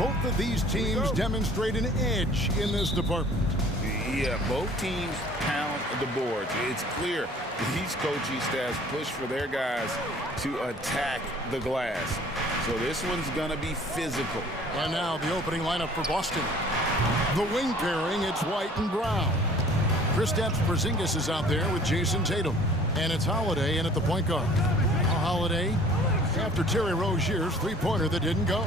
Both of these teams demonstrate an edge in this department. Yeah, both teams pound the boards. It's clear these coaching staffs push for their guys to attack the glass. So this one's going to be physical. And now the opening lineup for Boston. The wing pairing, it's White and Brown. Kristaps Porzingis is out there with Jayson Tatum. And it's Holiday in at the point guard. Holiday after Terry Rozier's three-pointer that didn't go.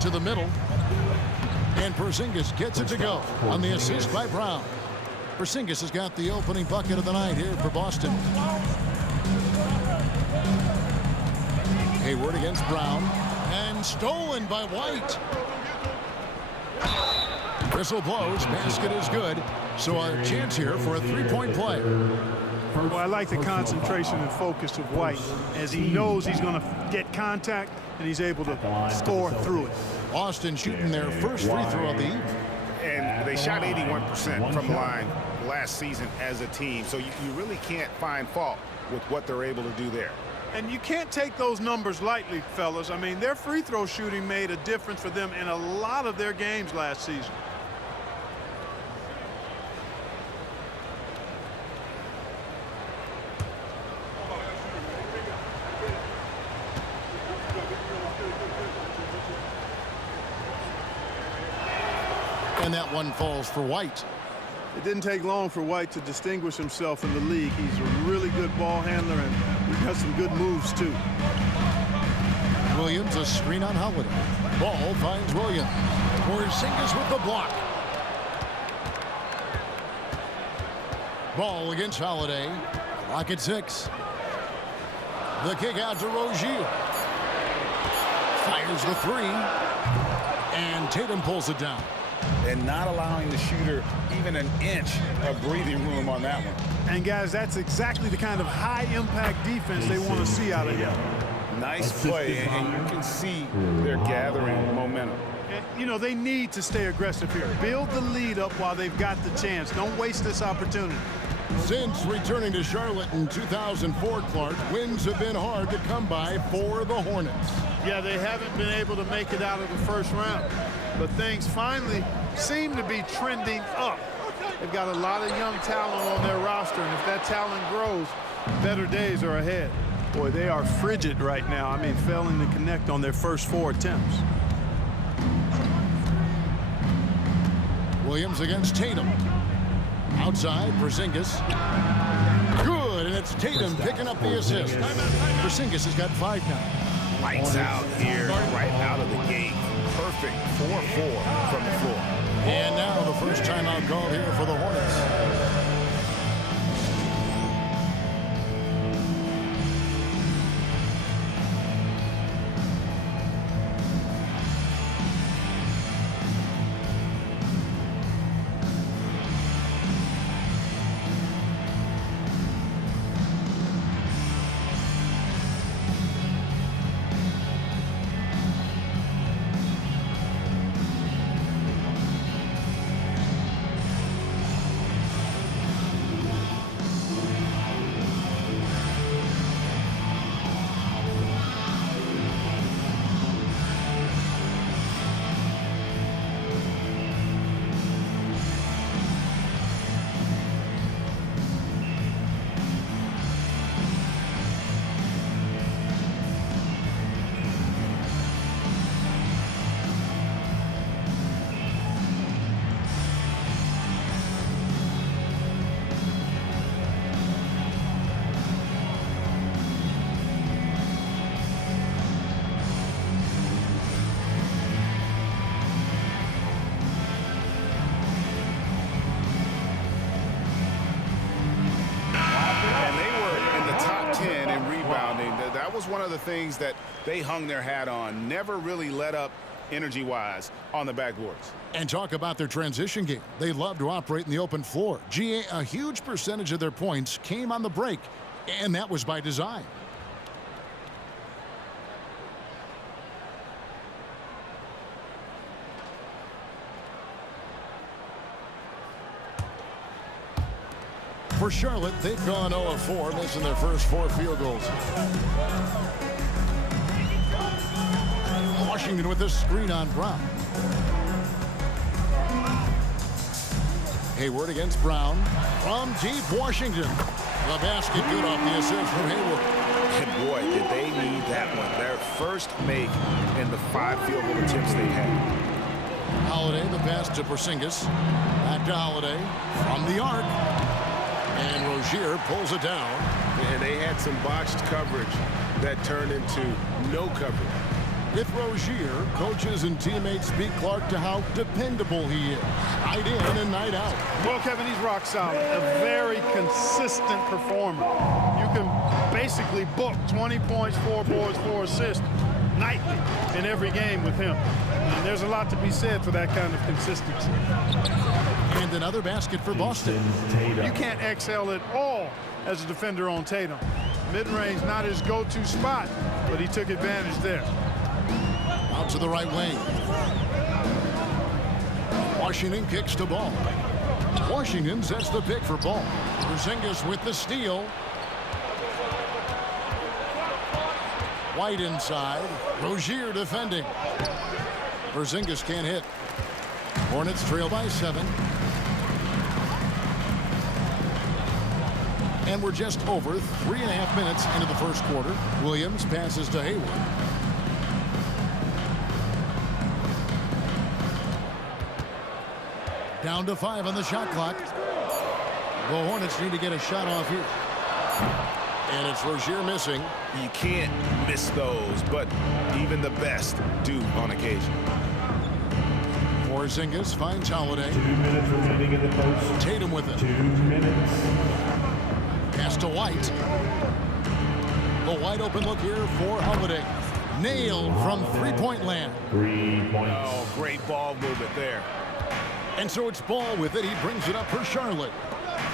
To the middle. And Porzingis gets it to go on the assist by Brown. Porzingis has got the opening bucket of the night here for Boston. Hayward against Brown. And stolen by White. Whistle blows. Basket is good. So a chance here for a three-point play. Well, I like the concentration and focus of White as he knows he's going to get contact and he's able to score through it. Boston shooting their first free throw of the evening. And they shot 81% from the line last season as a team. So you really can't find fault with what they're able to do there. And you can't take those numbers lightly, fellas. I mean, their free throw shooting made a difference for them in a lot of their games last season. And that one falls for White. It didn't take long for White to distinguish himself in the league. He's a really good ball handler, and he has some good moves, too. Williams, a screen on Holiday. Ball finds Williams. Porzingis with the block. Ball against Holiday. Clock at 6. The kick out to Rozier. Fires the three. And Tatum pulls it down. And not allowing the shooter even an inch of breathing room on that one. And, guys, that's exactly the kind of high-impact defense they want to see out of him. Nice play, and you can see they're gathering momentum. And, you know, they need to stay aggressive here. Build the lead up while they've got the chance. Don't waste this opportunity. Since returning to Charlotte in 2004, Clark, wins have been hard to come by for the Hornets. Yeah, they haven't been able to make it out of the first round. But things finally seem to be trending up. They've got a lot of young talent on their roster, and if that talent grows, better days are ahead. Boy, they are frigid right now. I mean, failing to connect on their first 4 attempts. Williams against Tatum. Outside, Porzingis. Good, and it's Tatum picking up the assist. Porzingis has got 5 now. Lights out here right out of the gate. Perfect 4-4 from the floor. And now the first timeout call here for the Hornets. That was one of the things that they hung their hat on. Never really let up energy-wise on the backboards. And talk about their transition game. They love to operate in the open floor. A huge percentage of their points came on the break, and that was by design. For Charlotte, they've gone 0-4, missing their first 4 field goals. Washington with a screen on Brown. Hayward against Brown. From deep, Washington. The basket good off the assist from Hayward. And boy, did they need that one. Their first make in the 5 field goal attempts they've had. Holiday, the pass to Porzingis. Back to Holiday from the arc. And Rozier pulls it down. And they had some botched coverage that turned into no coverage. With Rozier, coaches and teammates speak Clark to how dependable he is. Night in and night out. Well, Kevin, he's rock solid. A very consistent performer. You can basically book 20 points, 4 boards, 4 assists nightly in every game with him. And there's a lot to be said for that kind of consistency. And another basket for Boston. You can't excel at all as a defender on Tatum. Mid-range, not his go-to spot, but he took advantage there. Out to the right wing. Washington kicks to Ball. Washington sets the pick for Ball. Porzingis with the steal. White inside. Rozier defending. Porzingis can't hit. Hornets trail by 7. And we're just over 3.5 minutes into the first quarter. Williams passes to Hayward. Down to 5 on the shot clock. The Hornets need to get a shot off here. And it's Rozier missing. You can't miss those, but even the best do on occasion. Porzingis finds Holiday. 2 minutes remaining in the post. Tatum with it. 2 minutes. Pass to White. The wide open look here for Holiday. Nailed from three-point land. 3 points. Oh, great ball movement there. And so it's Ball with it. He brings it up for Charlotte.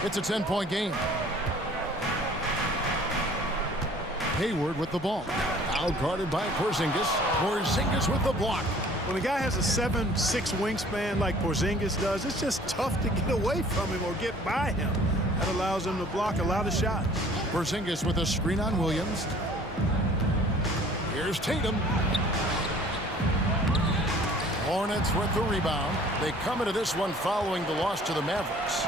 It's a 10-point game. Hayward with the ball. Out guarded by Porzingis. Porzingis with the block. When a guy has a 7'6" wingspan like Porzingis does, it's just tough to get away from him or get by him. That allows him to block a lot of shots. Porzingis with a screen on Williams. Here's Tatum. Hornets with the rebound. They come into this one following the loss to the Mavericks.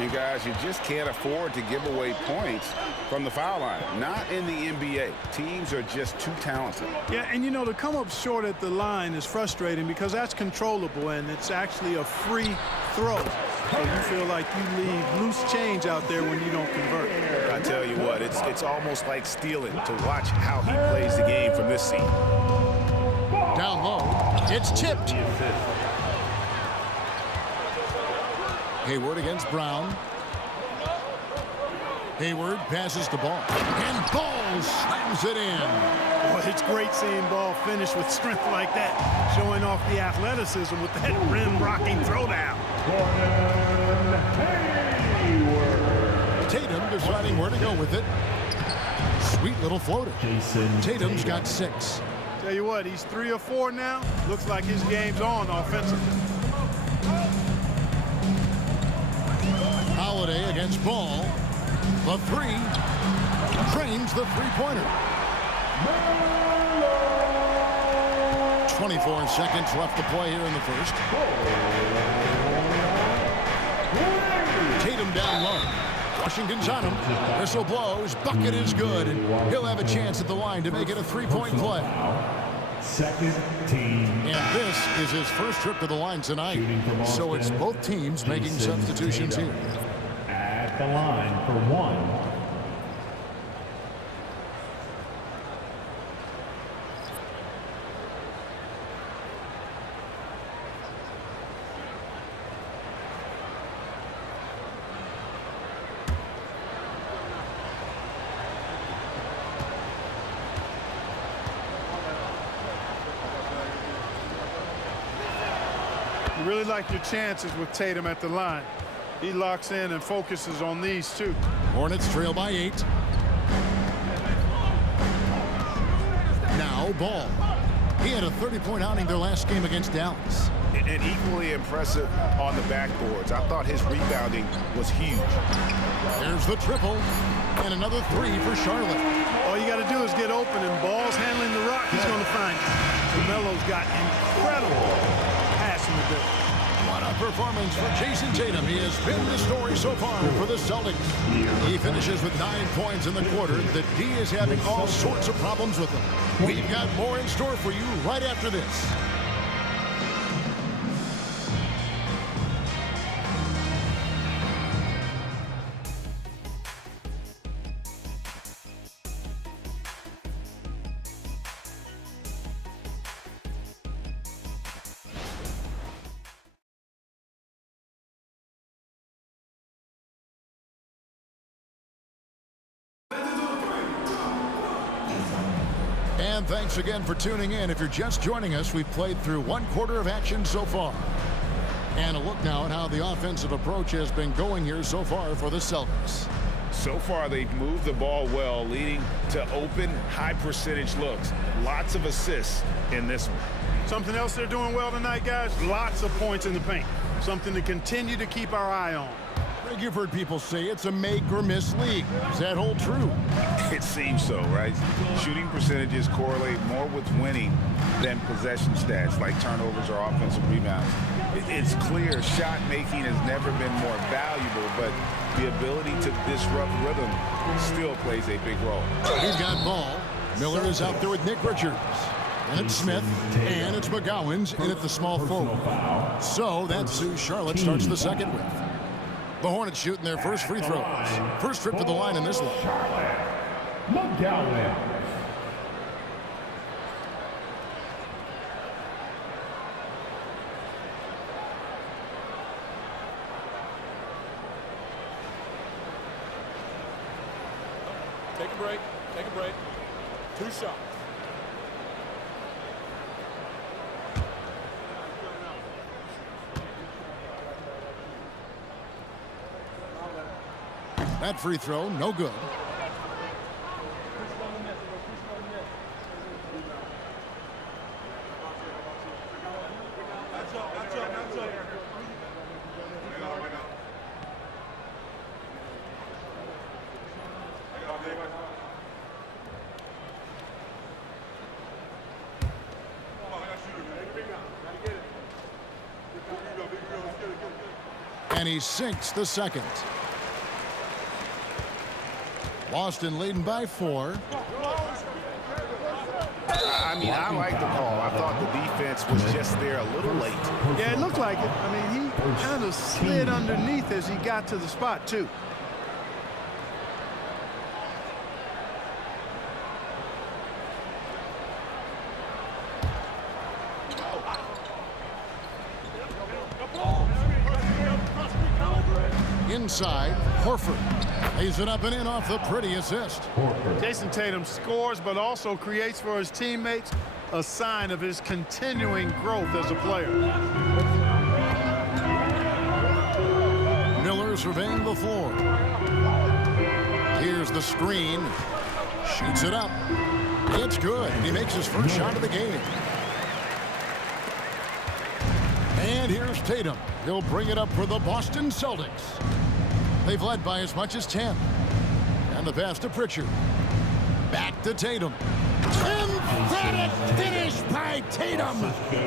You guys, you just can't afford to give away points from the foul line. Not in the NBA. Teams are just too talented. Yeah, and you know, to come up short at the line is frustrating because that's controllable and it's actually a free throw. So you feel like you leave loose change out there when you don't convert. I tell you what, it's almost like stealing to watch how he plays the game from this seat. Down low. It's tipped. Hayward against Brown. Hayward passes the ball. And Ball slams it in. Well, it's great seeing Ball finish with strength like that, showing off the athleticism with that rim-rocking throwdown. Tatum deciding where to go with it. Sweet little floater. Jayson Tatum's got 6. Tell you what, he's 3 or 4 now. Looks like his game's on offensively. Holiday against Ball. The 3. Drains the three-pointer. 24 seconds left to play here in the first. Tatum down low. Washington's on him. Whistle blows. Bucket is good. And he'll have a chance at the line to make it a 3-point play. Second team. And this is his first trip to the line tonight. So it's both teams making substitutions here. At the line for 1. You really like your chances with Tatum at the line. He locks in and focuses on these two. Hornets trail by 8. Now Ball. He had a 30-point outing their last game against Dallas. And equally impressive on the backboards. I thought his rebounding was huge. There's the triple. And another 3 for Charlotte. All you got to do is get open, and Ball's handling the rock. He's going to find it. LaMelo's got incredible passing ability. What a performance for Jayson Tatum. He has been the story so far for the Celtics. He finishes with 9 points in the quarter. The D is having all sorts of problems with him. We've got more in store for you right after this. And thanks again for tuning in. If you're just joining us, we've played through 1 quarter of action so far. And a look now at how the offensive approach has been going here so far for the Celtics. So far, they've moved the ball well, leading to open, high-percentage looks. Lots of assists in this one. Something else they're doing well tonight, guys, lots of points in the paint. Something to continue to keep our eye on. Greg, you've heard people say it's a make-or-miss league. Does that hold true? It seems so, right? Shooting percentages correlate more with winning than possession stats like turnovers or offensive rebounds. It's clear shot making has never been more valuable, but the ability to disrupt rhythm still plays a big role. He's got ball. Miller is out there with Nick Richards. And it's Smith, and it's McGowan's in at the small forward. So that's who Charlotte starts the second with. The Hornets shooting their first free throws. First trip to the line in this one. McGowan. Take a break. Take a break. 2 shots. That free throw, no good. And he sinks the second. Boston leading by 4. I mean, I like the call. I thought the defense was just there a little late. Yeah, it looked like it. I mean, he kind of slid underneath as he got to the spot, too. Inside, Horford lays it up and in off the pretty assist. Jayson Tatum scores, but also creates for his teammates a sign of his continuing growth as a player. Miller surveying the floor. Here's the screen. Shoots it up. It's good. He makes his first shot of the game. And here's Tatum. He'll bring it up for the Boston Celtics. They've led by as much as 10. And the pass to Pritchard. Back to Tatum. Emphatic finish by Tatum.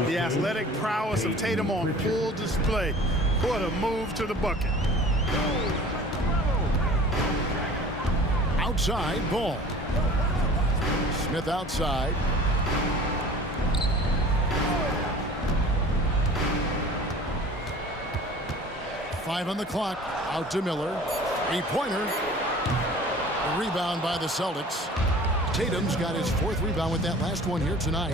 The athletic prowess of Tatum on full display. What a move to the bucket. Outside ball. Smith outside. Five on the clock. Out to Miller. 3-pointer. A rebound by the Celtics. Tatum's got his 4th rebound with that last one here tonight.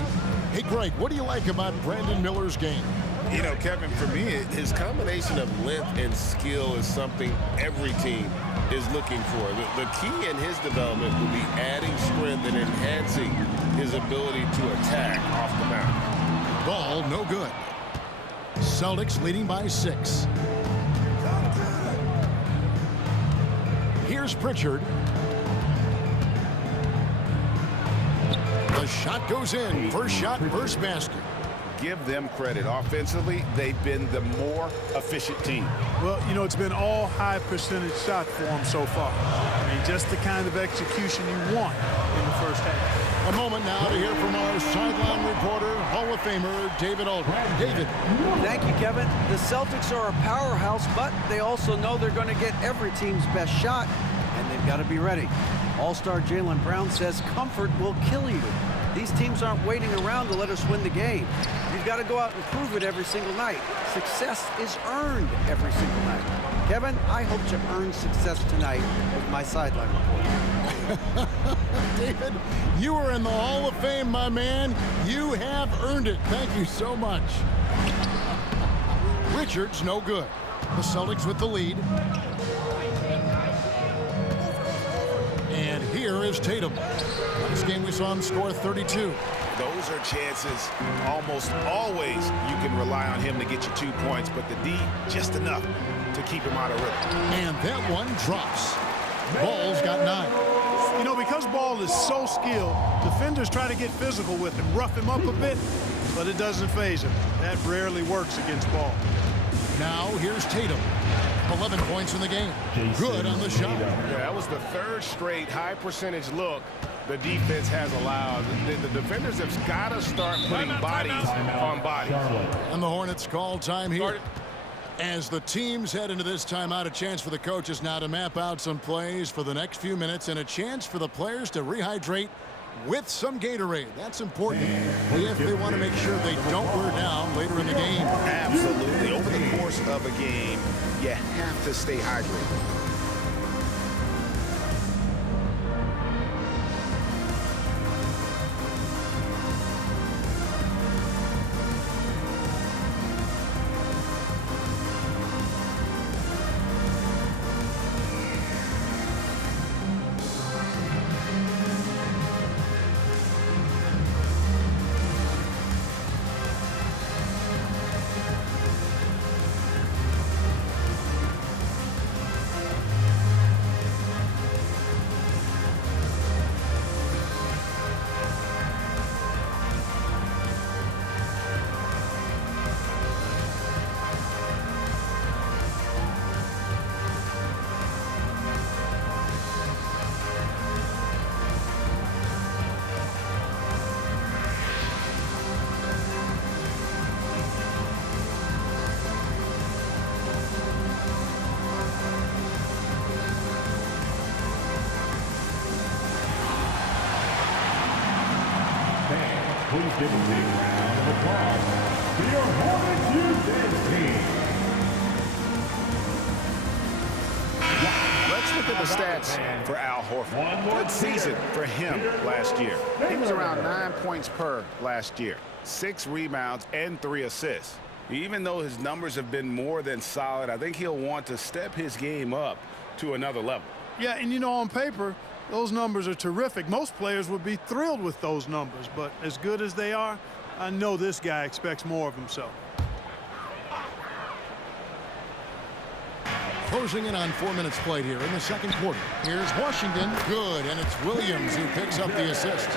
Hey, Greg, what do you like about Brandon Miller's game? You know, Kevin, for me, his combination of length and skill is something every team is looking for. The key in his development will be adding strength and enhancing his ability to attack off the mound. Ball no good. Celtics leading by 6. Here's Pritchard. The shot goes in. First shot, first basket. Give them credit. Offensively, they've been the more efficient team. Well, you know, it's been all high percentage shot for them so far. I mean, just the kind of execution you want in the first half. A moment now to hear from our sideline reporter, of Famer David Aldridge. David. Thank you, Kevin. The Celtics are a powerhouse, but they also know they're going to get every team's best shot, and they've got to be ready. All-star Jaylen Brown says comfort will kill you. These teams aren't waiting around to let us win the game. You've got to go out and prove it every single night. Success is earned every single night. Kevin, I hope to earn success tonight with my sideline report. David, you are in the Hall of Fame, my man. You have earned it. Thank you so much. Richards, no good. The Celtics with the lead. And here is Tatum. Last game we saw him score 32. Those are chances almost always you can rely on him to get you 2 points, but the D just enough to keep him out of rhythm. And that one drops. Ball's got 9. You know, because Ball is so skilled, defenders try to get physical with him, rough him up a bit, but it doesn't phase him. That rarely works against Ball. Now here's Tatum. 11 points in the game. Good on the shot. Yeah, that was the third straight high percentage look the defense has allowed. The defenders have got to start putting bodies on bodies. And the Hornets call time here. As the teams head into this timeout, a chance for the coaches now to map out some plays for the next few minutes and a chance for the players to rehydrate with some Gatorade. That's important if they want to make sure they don't wear down later in the game. Absolutely. Over the course of a game, you have to stay hydrated. Please give a big round of applause to your Hornets youth team. Let's look at the stats for Al Horford. Good season for him last year. He was around 9 points per last year, 6 rebounds and 3 assists. Even though his numbers have been more than solid, I think he'll want to step his game up to another level. Yeah, and you know, on paper, those numbers are terrific. Most players would be thrilled with those numbers, but as good as they are, I know this guy expects more of himself. Closing in on 4 minutes played here in the second quarter. Here's Washington. Good, and it's Williams who picks up the assist.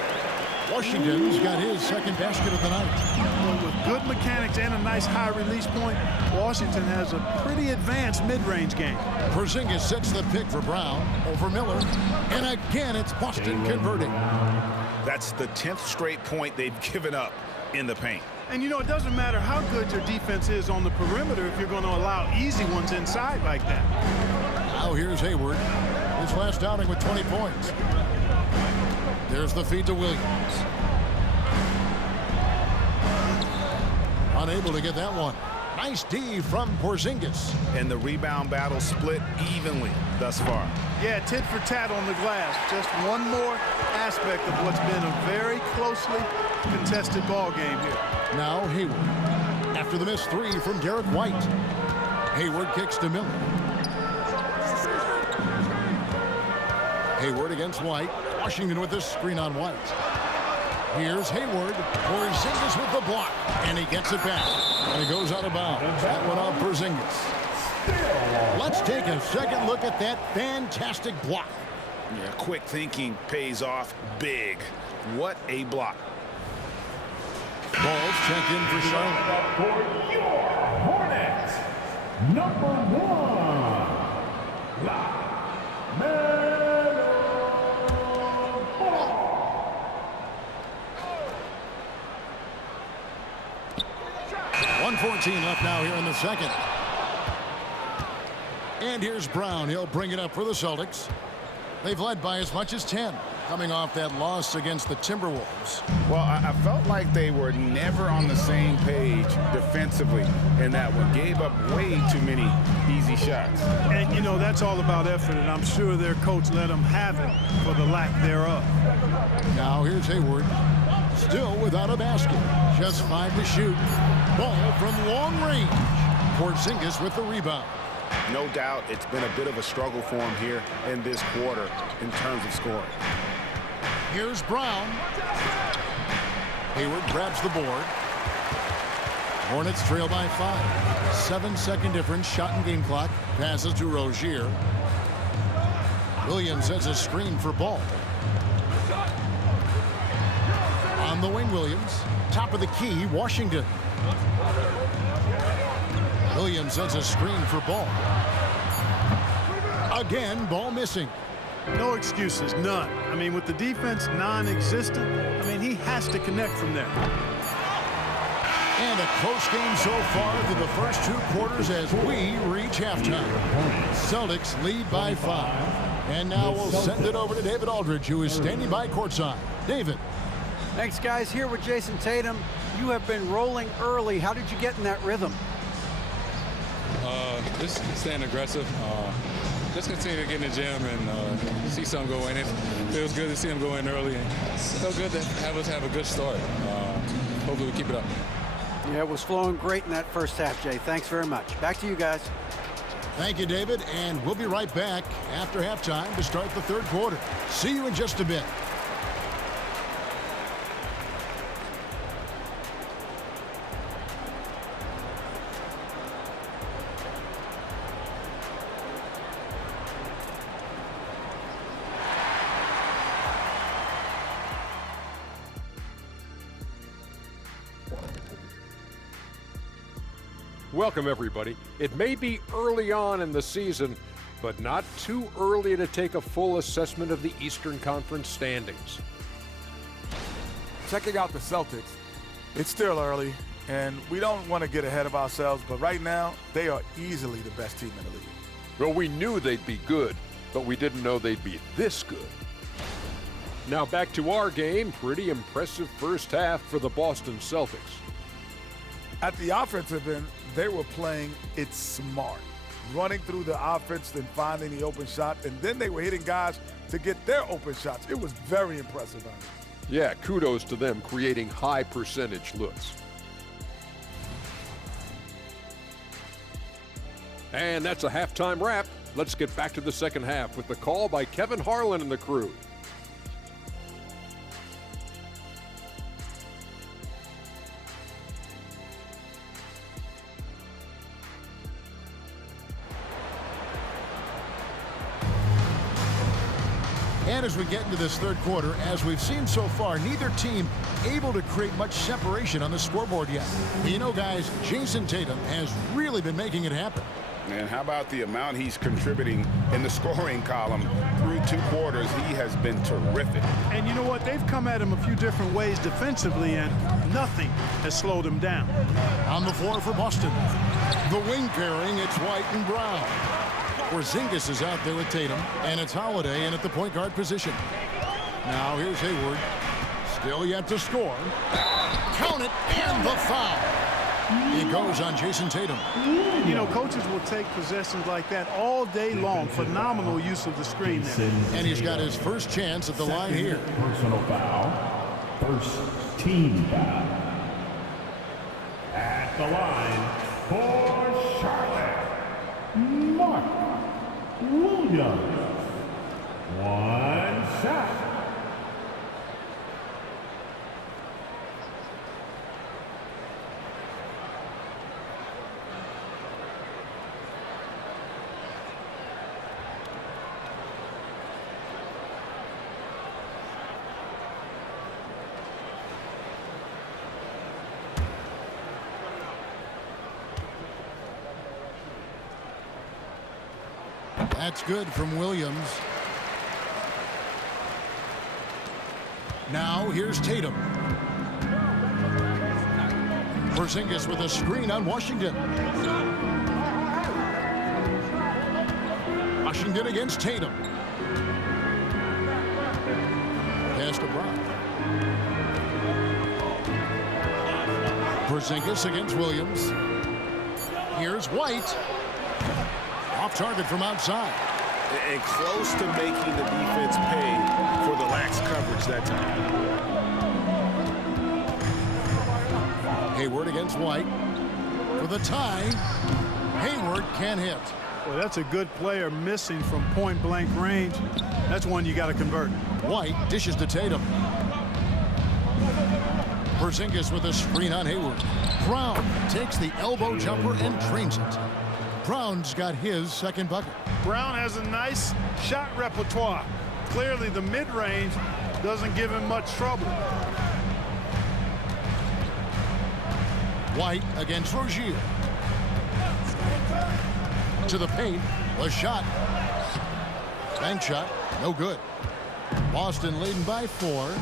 Washington's got his second basket of the night. Well, with good mechanics and a nice high release point, Washington has a pretty advanced mid-range game. Porzingis sets the pick for Brown over Miller. And again, it's Boston converting. That's the 10th straight point they've given up in the paint. And you know, it doesn't matter how good your defense is on the perimeter if you're going to allow easy ones inside like that. Now here's Hayward. His last outing with 20 points. There's the feed to Williams. Unable to get that one. Nice D from Porzingis. And the rebound battle split evenly thus far. Yeah, tit for tat on the glass. Just one more aspect of what's been a very closely contested ball game here. Now Hayward. After the missed three from Derek White. Hayward kicks to Miller. Hayward against White. Washington with this screen on White. Here's Hayward. Porzingis with the block. And he gets it back. And he goes out of bounds. That one off Porzingis. Let's take a second look at that fantastic block. Yeah, quick thinking pays off big. What a block. Balls checked in for Charlotte. For your Hornets, number 1, LaMelo Ball. 1:14 left now here in the second. And here's Brown. He'll bring it up for the Celtics. They've led by as much as 10, coming off that loss against the Timberwolves. Well, I felt like they were never on the same page defensively in that one. Gave up way too many easy shots. And, you know, that's all about effort, and I'm sure their coach let them have it for the lack thereof. Now here's Hayward. Still without a basket. Just 5 to shoot. Ball from long range. Porzingis with the rebound. No doubt it's been a bit of a struggle for him here in this quarter in terms of scoring. Here's Brown. Hayward grabs the board. Hornets trail by 5. 7-second difference. Shot and game clock. Passes to Rozier. Williams has a screen for Ball. On the wing, Williams. Top of the key, Washington. Williams has a screen for Ball. Again, Ball missing. No excuses, none. I mean, with the defense non-existent, I mean, he has to connect from there. And a close game so far through the first 2 quarters as we reach halftime. Celtics lead by 5. And now we'll send it over to David Aldridge, who is standing by courtside. David. Thanks, guys. Here with Jayson Tatum. You have been rolling early. How did you get in that rhythm? Just staying aggressive. Just continue to get in the gym and see something go in. It feels good to see him go in early. And so good to have us have a good start. Hopefully we keep it up. Yeah, it was flowing great in that first half, Jay. Thanks very much. Back to you guys. Thank you, David. And we'll be right back after halftime to start the third quarter. See you in just a bit. Welcome, everybody. It may be early on in the season, but not too early to take a full assessment of the Eastern Conference standings. Checking out the Celtics, it's still early, and we don't want to get ahead of ourselves, but right now, they are easily the best team in the league. Well, we knew they'd be good, but we didn't know they'd be this good. Now back to our game. Pretty impressive first half for the Boston Celtics. At the offensive end, they were playing it smart, running through the offense, then finding the open shot, and then they were hitting guys to get their open shots. It was very impressive. Yeah, kudos to them creating high percentage looks. And that's a halftime wrap. Let's get back to the second half with the call by Kevin Harlan and the crew. And as we get into this third quarter, as we've seen so far, neither team able to create much separation on the scoreboard yet. You know, guys, Jayson Tatum has really been making it happen. And how about the amount he's contributing in the scoring column through 2 quarters? He has been terrific. And you know what? They've come at him a few different ways defensively, and nothing has slowed him down. On the floor for Boston, the wing pairing, it's White and Brown. Porzingis is out there with Tatum, and it's Holiday in at the point guard position. Now here's Hayward. Still yet to score. Count it, and the foul. He goes on Jayson Tatum. You know, coaches will take possessions like that all day long. Phenomenal use of the screen there. And he's got his first chance at the line here. Personal foul. First team foul. At the line for Charlotte, Mark Williams. 1 shot. That's good from Williams. Now here's Tatum. Porzingis with a screen on Washington. Washington against Tatum. Pass to Brown. Porzingis against Williams. Here's White. Off target from outside. And close to making the defense pay for the lax coverage that time. Hayward against White. For the tie. Hayward can't hit. Well, that's a good player missing from point-blank range. That's one you got to convert. White dishes to Tatum. Porzingis with a screen on Hayward. Brown takes the elbow jumper and drains it. Brown's got his second bucket. Brown has a nice shot repertoire. Clearly, the mid-range doesn't give him much trouble. White against Rozier. To the paint. A shot. Bank shot. No good. Boston leading by 4.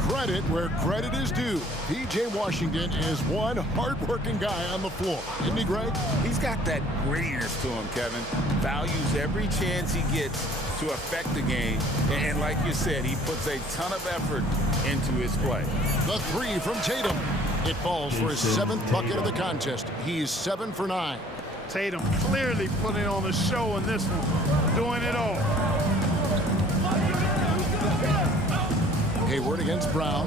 Credit where credit is due. P.J. Washington is one hard-working guy on the floor. Isn't he, Greg? He's got that grittiness to him, Kevin. Values every chance he gets to affect the game. And like you said, he puts a ton of effort into his play. The 3 from Tatum. It falls for his 7th bucket of the contest. He's 7 for 9. Tatum clearly putting on a show in this one. Doing it all. Hayward against Brown.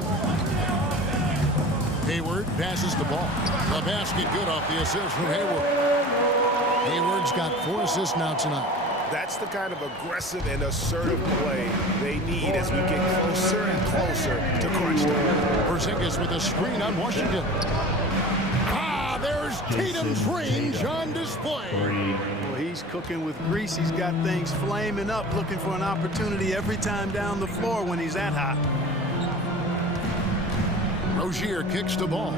Hayward passes the ball. The basket good off the assist from Hayward. Hayward's got 4 assists now tonight. That's the kind of aggressive and assertive play they need as we get closer and closer to crunch time. Porzingis with a screen on Washington. There's Tatum's range on display. Well, he's cooking with grease. He's got things flaming up, looking for an opportunity every time down the floor when he's that hot. Rozier kicks the ball.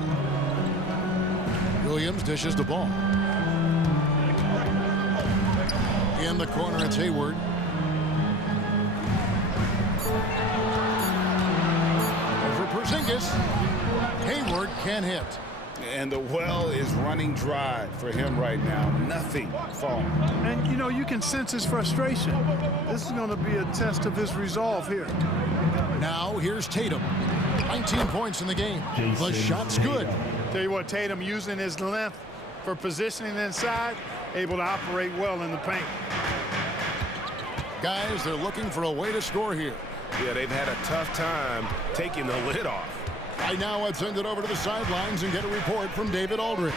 Williams dishes the ball. In the corner, it's Hayward. Over Porzingis. Hayward can't hit. And the well is running dry for him right now. Nothing falling. And, you know, you can sense his frustration. This is going to be a test of his resolve here. Now, here's Tatum. 19 points in the game. The shot's good. Tell you what, Tatum using his length for positioning inside, able to operate well in the paint. Guys, they're looking for a way to score here. Yeah, they've had a tough time taking the lid off. Right now, let's send it over to the sidelines and get a report from David Aldridge.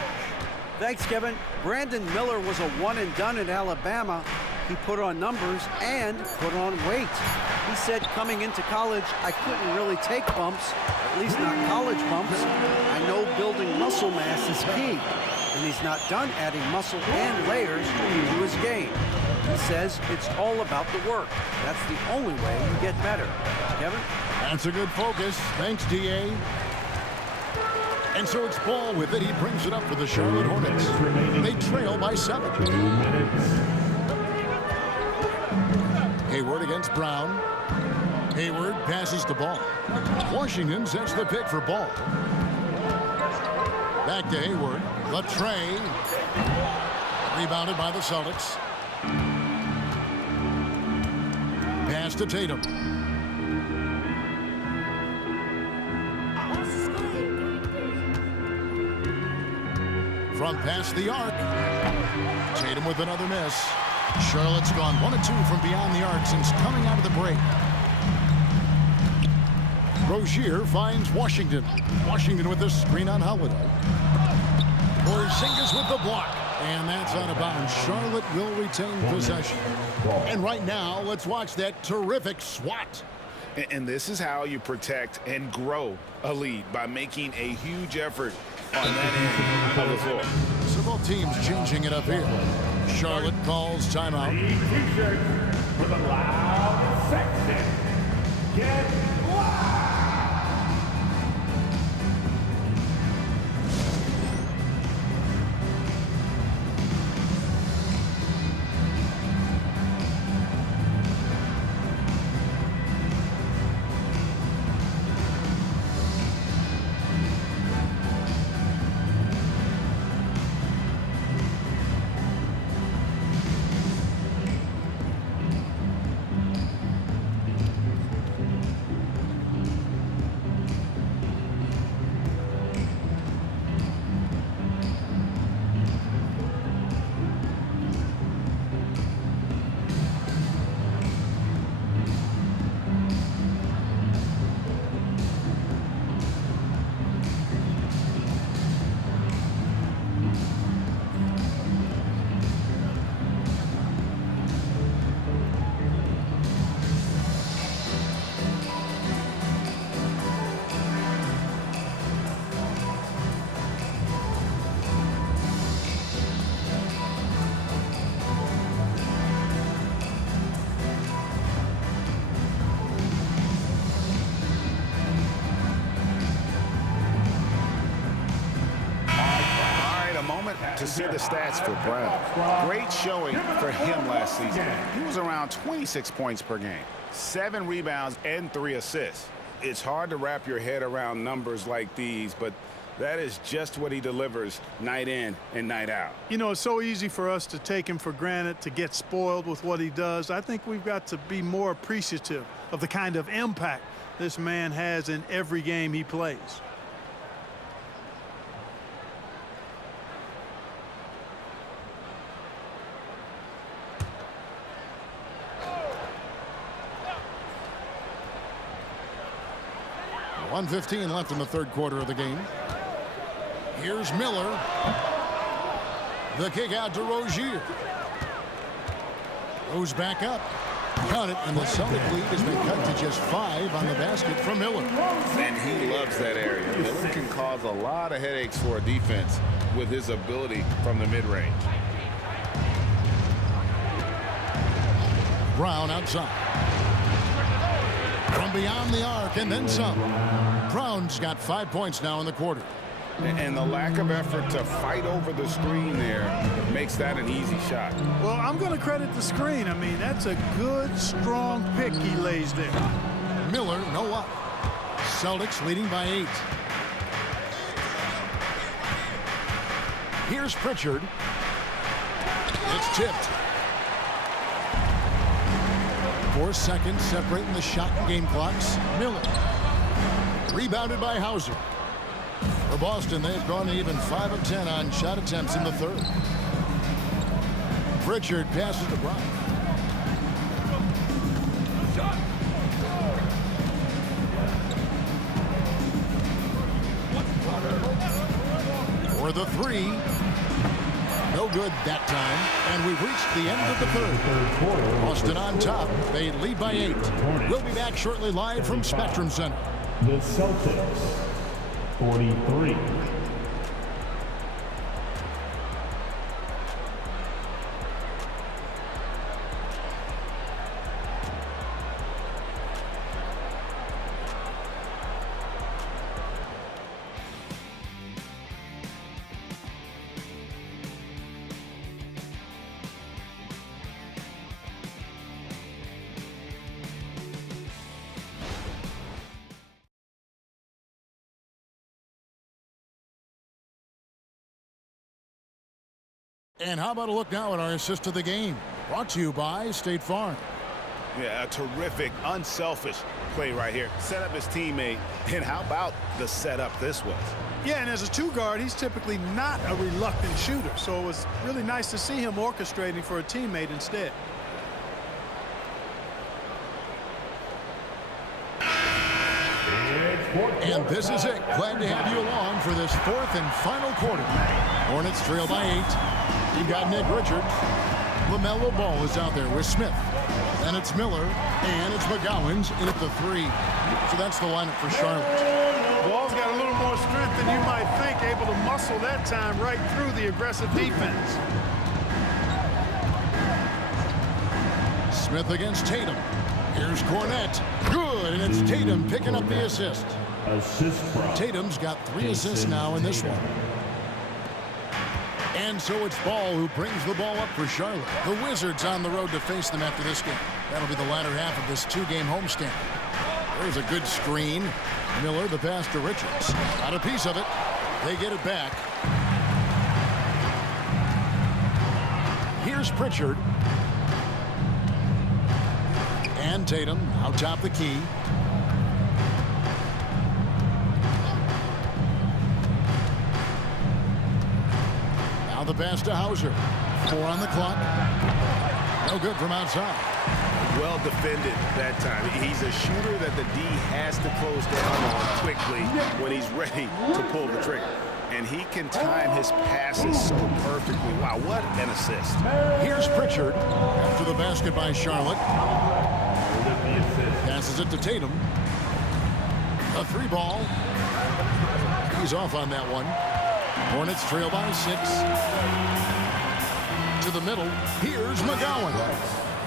Thanks, Kevin. Brandon Miller was a one-and-done in Alabama. He put on numbers and put on weight. He said coming into college, I couldn't really take bumps, at least not college bumps. I know building muscle mass is key, and he's not done adding muscle and layers to his game. He says it's all about the work. That's the only way you get better. Kevin? That's a good focus. Thanks, D.A. And so it's Ball with it. He brings it up for the Charlotte Hornets. They trail by 7. Hayward against Brown. Hayward passes the ball. Washington sets the pick for Ball. Back to Hayward. The tray. Rebounded by the Celtics. Pass to Tatum. From past the arc. Tatum with another miss. Charlotte's gone 1 of 2 from beyond the arc since coming out of the break. Rozier finds Washington. Washington with the screen on Holiday. Porzingis with the block. And that's out of bounds. Charlotte will retain possession. And right now, let's watch that terrific swat. And this is how you protect and grow a lead, by making a huge effort on that end of the floor. So both teams changing it up here. Charlotte calls timeout. T-shirt for the loud section. Get loud! to see the stats for Brown. Great showing for him last season. He was around 26 points per game, 7 rebounds, and 3 assists. It's hard to wrap your head around numbers like these, but that is just what he delivers night in and night out. You know, it's so easy for us to take him for granted, to get spoiled with what he does. I think we've got to be more appreciative of the kind of impact this man has in every game he plays. .115 left in the third quarter of the game. Here's Miller. The kick out to Rozier. Goes back up. Count it, and the Celtic lead has been cut to just 5 on the basket from Miller. And he loves that area. Miller can cause a lot of headaches for a defense with his ability from the mid-range. Brown outside. From beyond the arc, and then some. Brown's got 5 points now in the quarter. And the lack of effort to fight over the screen there makes that an easy shot. Well, I'm going to credit the screen. I mean, that's a good, strong pick he lays there. Miller, no up. Celtics leading by 8. Here's Pritchard. It's tipped. 4 seconds separating the shot and game clocks. Miller. Rebounded by Hauser. For Boston, they've gone even 5 of 10 on shot attempts in the third. Pritchard passes to Brown. For the 3. No good that time. And we've reached the end of the third. Boston on top. They lead by 8. We'll be back shortly live from Spectrum Center. The Celtics, 43. And how about a look now at our assist of the game? Brought to you by State Farm. Yeah, a terrific, unselfish play right here. Set up his teammate, and how about the setup this was? Yeah, and as a 2 guard, he's typically not a reluctant shooter, so it was really nice to see him orchestrating for a teammate instead. And this is it. Glad to have you along for this 4th and final quarter. Hornets trail by 8. You got Nick Richards. LaMelo Ball is out there with Smith. And it's Miller, and it's McGowan's in at the 3. So that's the lineup for Charlotte. Ball's got a little more strength than you might think, able to muscle that time right through the aggressive defense. Smith against Tatum. Here's Cornette. Good, and it's Tatum picking up the assist. Tatum's got 3 assists now in this one. And so it's Ball who brings the ball up for Charlotte. The Wizards on the road to face them after this game. That'll be the latter half of this 2-game homestand. There's a good screen. Miller, the pass to Richards. Got a piece of it. They get it back. Here's Pritchard. And Tatum out top the key. Now the pass to Hauser. 4 on the clock. No good from outside. Well defended that time. He's a shooter that the D has to close down on quickly when he's ready to pull the trigger. And he can time his passes so perfectly. Wow, what an assist. Here's Pritchard after the basket by Charlotte. Passes it to Tatum. A 3 ball. He's off on that one. Hornets trail by 6. To the middle. Here's McGowan.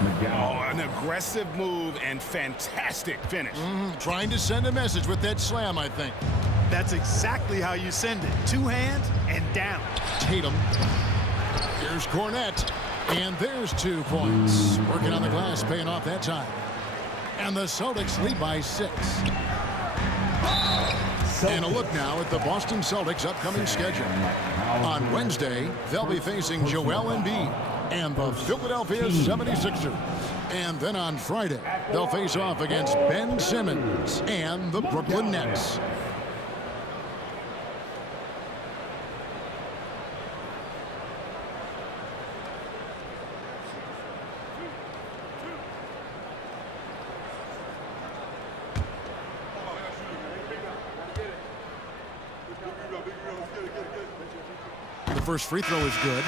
Oh, an aggressive move and fantastic finish. Trying to send a message with that slam, I think. That's exactly how you send it. 2 hands and down. Tatum. Here's Cornette. And there's 2 points. Working on the glass, paying off that time. And the Celtics lead by 6. And a look now at the Boston Celtics' upcoming schedule. On Wednesday, they'll be facing Joel Embiid and the Philadelphia 76ers. And then on Friday, they'll face off against Ben Simmons and the Brooklyn Nets. The first free throw is good.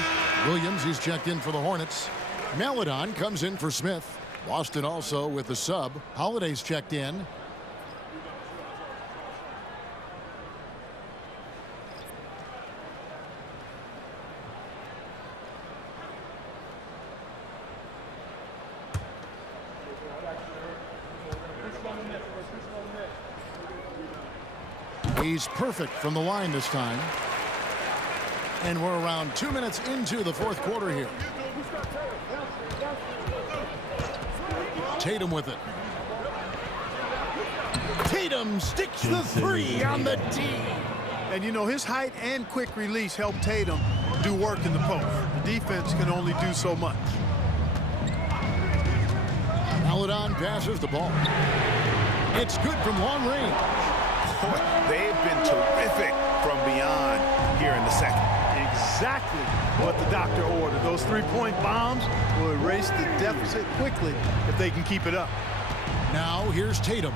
Williams, he's checked in for the Hornets. Maledon comes in for Smith. Boston also with the sub. Holiday's checked in. He's perfect from the line this time. And we're around 2 minutes into the 4th quarter here. Tatum with it. Tatum sticks the 3 on the tee. And you know, his height and quick release help Tatum do work in the post. The defense can only do so much. Maledon passes the ball. It's good from long range. Boy, they've been terrific from beyond here in the second. Exactly what the doctor ordered. Those 3-point bombs will erase the deficit quickly if they can keep it up. Now here's Tatum.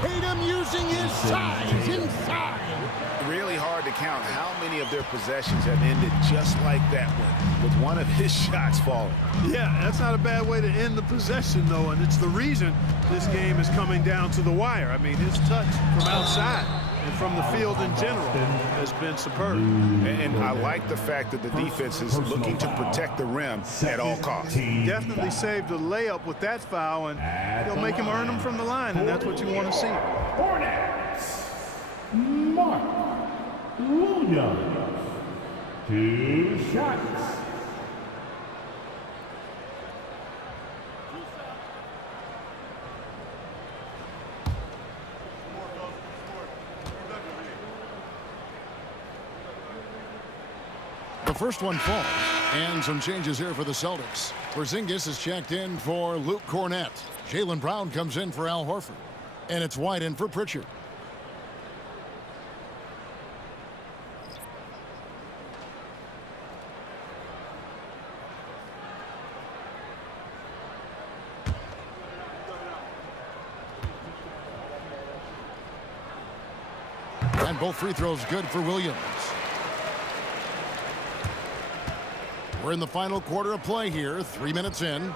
Tatum using his size inside. Really hard to count how many of their possessions have ended just like that one, with one of his shots falling. Yeah, that's not a bad way to end the possession, though, and it's the reason this game is coming down to the wire. I mean, his touch from outside and from the field in general has been superb. And I like the fact that the defense is looking to protect the rim at all costs. Definitely saved a layup with that foul, and he'll make him earn them from the line, and that's what you want to see. Hornets. Mark Williams. 2 shots. The first one falls, and some changes here for the Celtics. Porzingis is checked in for Luke Cornette. Jaylen Brown comes in for Al Horford, and it's White in for Pritchard. And both free throws good for Williams. We're in the final quarter of play here, 3 minutes in.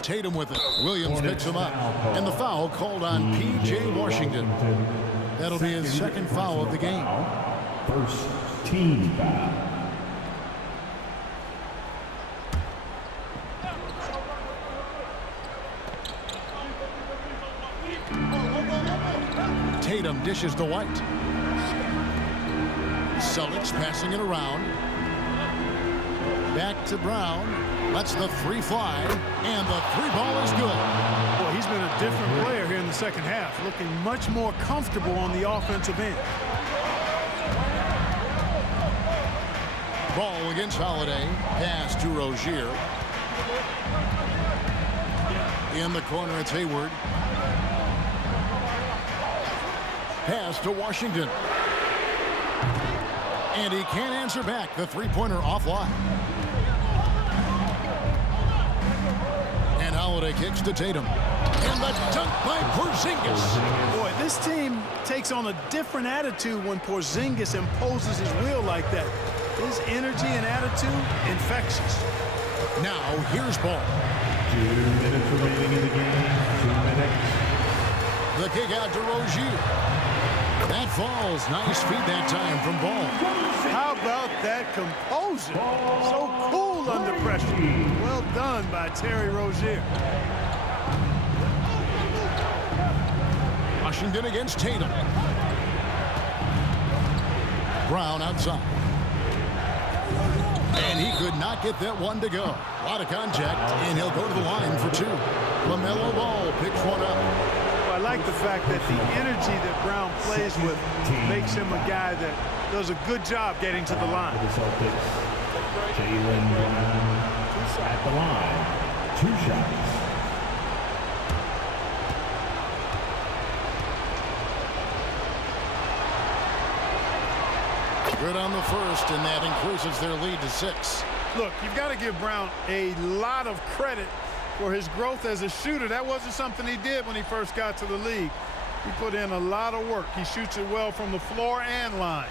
Tatum with it. Williams picks him up. And the foul called on P.J. Washington. That'll be his second foul of the game. First team foul. Tatum dishes to White. Celtics passing it around. Back to Brown. Lets the 3 fly. And the 3 ball is good. Well, he's been a different player here in the second half, looking much more comfortable on the offensive end. Ball against Holiday. Pass to Rozier. In the corner, it's Hayward. Pass to Washington. And he can't answer back. The 3-pointer offline. And Holiday kicks to Tatum. And the dunk by Porzingis. Boy, this team takes on a different attitude when Porzingis imposes his will like that. His energy and attitude, infectious. Now, here's Ball. 2 minutes remaining in the game. 2 minutes. The kick out to Rozier. That falls. Nice feed that time from Ball. How about that composure? So cool under pressure. Well done by Terry Rozier. Washington against Tatum. Brown outside. And he could not get that one to go. A lot of contact, and he'll go to the line for two. LaMelo Ball picks one up. Well, I like the fact that the energy that Brown plays with makes him a guy that does a good job getting to the line. The Celtics, Jayson Brown at the line. 2 shots. Good on the first, and that increases their lead to 6. Look, you've got to give Brown a lot of credit for his growth as a shooter. That wasn't something he did when he first got to the league. He put in a lot of work. He shoots it well from the floor and line.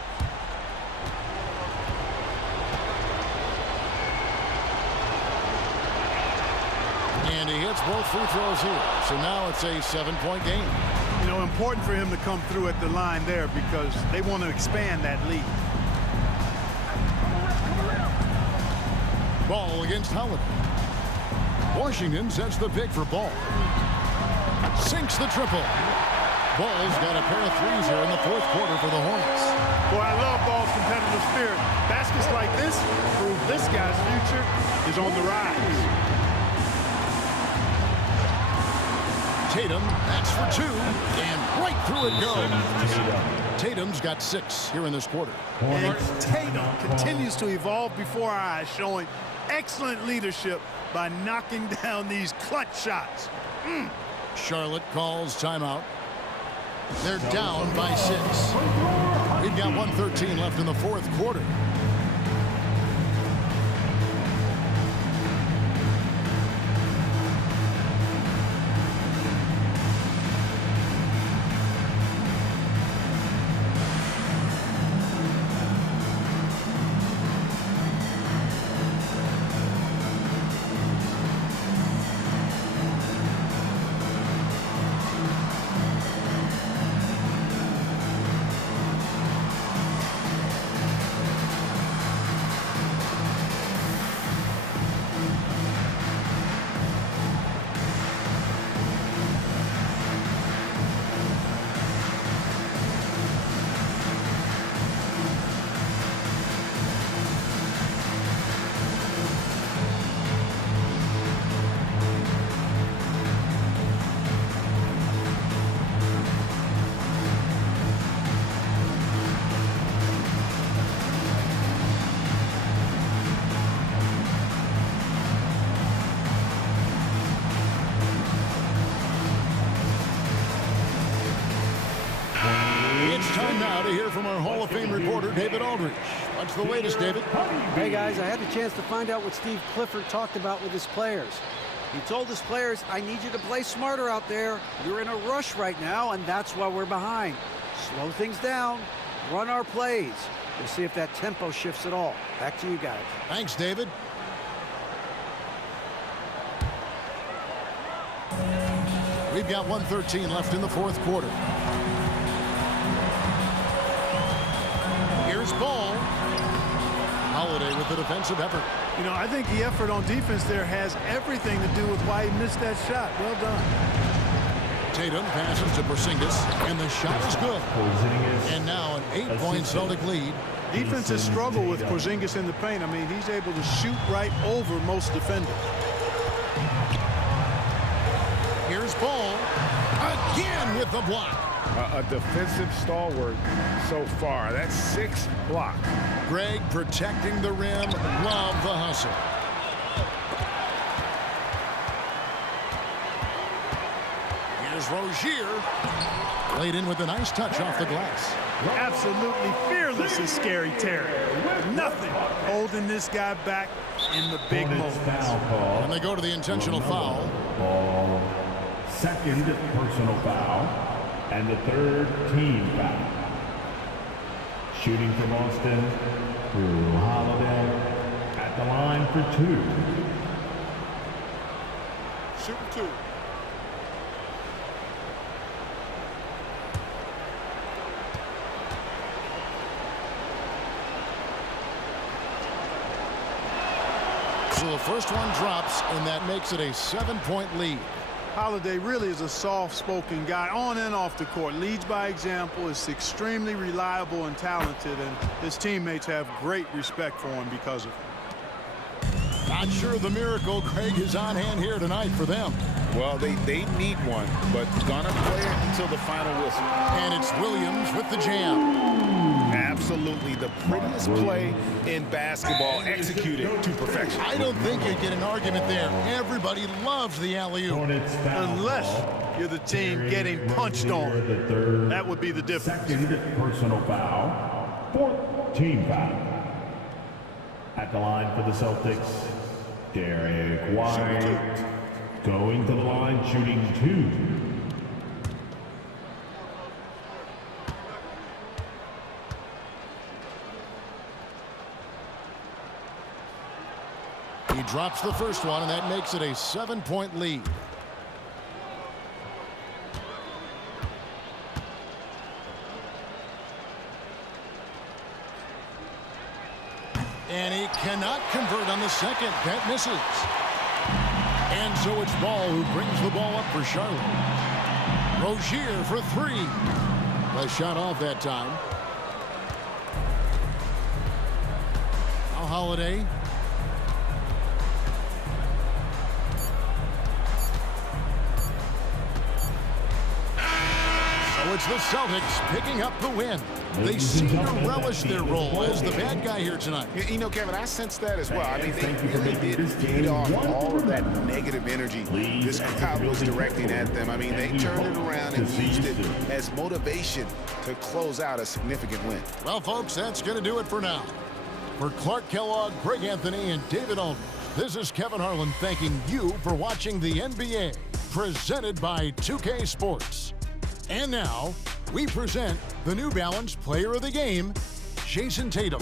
And he hits both free throws here. So now it's a 7-point game. You know, important for him to come through at the line there because they want to expand that lead. Ball against Holiday. Washington sets the pick for Ball. Sinks the triple. Ball's got a pair of threes here in the 4th quarter for the Hornets. Boy, I love Ball's competitive spirit. Baskets like this prove this guy's future is on the rise. Tatum, that's for 2, and right through it goes. Tatum's got 6 here in this quarter. And Tatum continues to evolve before our eyes, showing excellent leadership by knocking down these clutch shots. Charlotte calls timeout. They're down by 6. We've got 1:13 left in the 4th quarter. Time now to hear from our Hall of Fame reporter, David Aldridge. What's the latest, David? Hey, guys, I had the chance to find out what Steve Clifford talked about with his players. He told his players, I need you to play smarter out there. You're in a rush right now, and that's why we're behind. Slow things down, run our plays. We'll see if that tempo shifts at all. Back to you guys. Thanks, David. We've got 1:13 left in the 4th quarter. Here's Ball. Holiday with the defensive effort. You know, I think the effort on defense there has everything to do with why he missed that shot. Well done. Tatum passes to Porzingis, and the shot is good. And now an 8-point Celtic lead. Defense has struggled with Porzingis in the paint. I mean, he's able to shoot right over most defenders. Here's Ball again with the block. A defensive stalwart so far. That's 6 blocks. Greg protecting the rim. Love the hustle. Here's Rozier. Laid in with a nice touch off the glass. Absolutely fearless is Scary Terry. Nothing holding this guy back in the big moments. And they go to the intentional foul. Ball. Second personal foul. And the 3rd team foul. Shooting for Boston, Drew Holiday at the line for 2. Shooting 2. So the first one drops, and that makes it a 7-point lead. Holiday really is a soft-spoken guy on and off the court. Leads by example, is extremely reliable and talented, and his teammates have great respect for him because of it. Not sure the miracle, Craig, is on hand here tonight for them. Well, they need one, but gonna play it until the final whistle. And it's Williams with the jam. Absolutely the prettiest play in basketball, executed to perfection. I don't think you get an argument there. Everybody loves the alley-oop. Unless you're the team getting punched on. That would be the difference. Second personal foul. Fourth team foul. At the line for the Celtics, Derek White. Going to the line, shooting 2. He drops the first one, and that makes it a 7-point lead. And he cannot convert on the second. That misses. And so it's Ball who brings the ball up for Charlotte. Rozier for 3. A shot off that time. Now Holiday. So it's the Celtics picking up the win. They seem to relish their role as the bad guy here tonight. You know, Kevin, I sense that as well. I mean, they really did feed off all of that negative energy this crowd was directing at them. I mean, they turned it around and used it as motivation to close out a significant win. Well, folks, that's going to do it for now. For Clark Kellogg, Greg Anthony, and David Aldridge, this is Kevin Harlan thanking you for watching the NBA, presented by 2K Sports. And now, we present the New Balance Player of the Game, Jayson Tatum.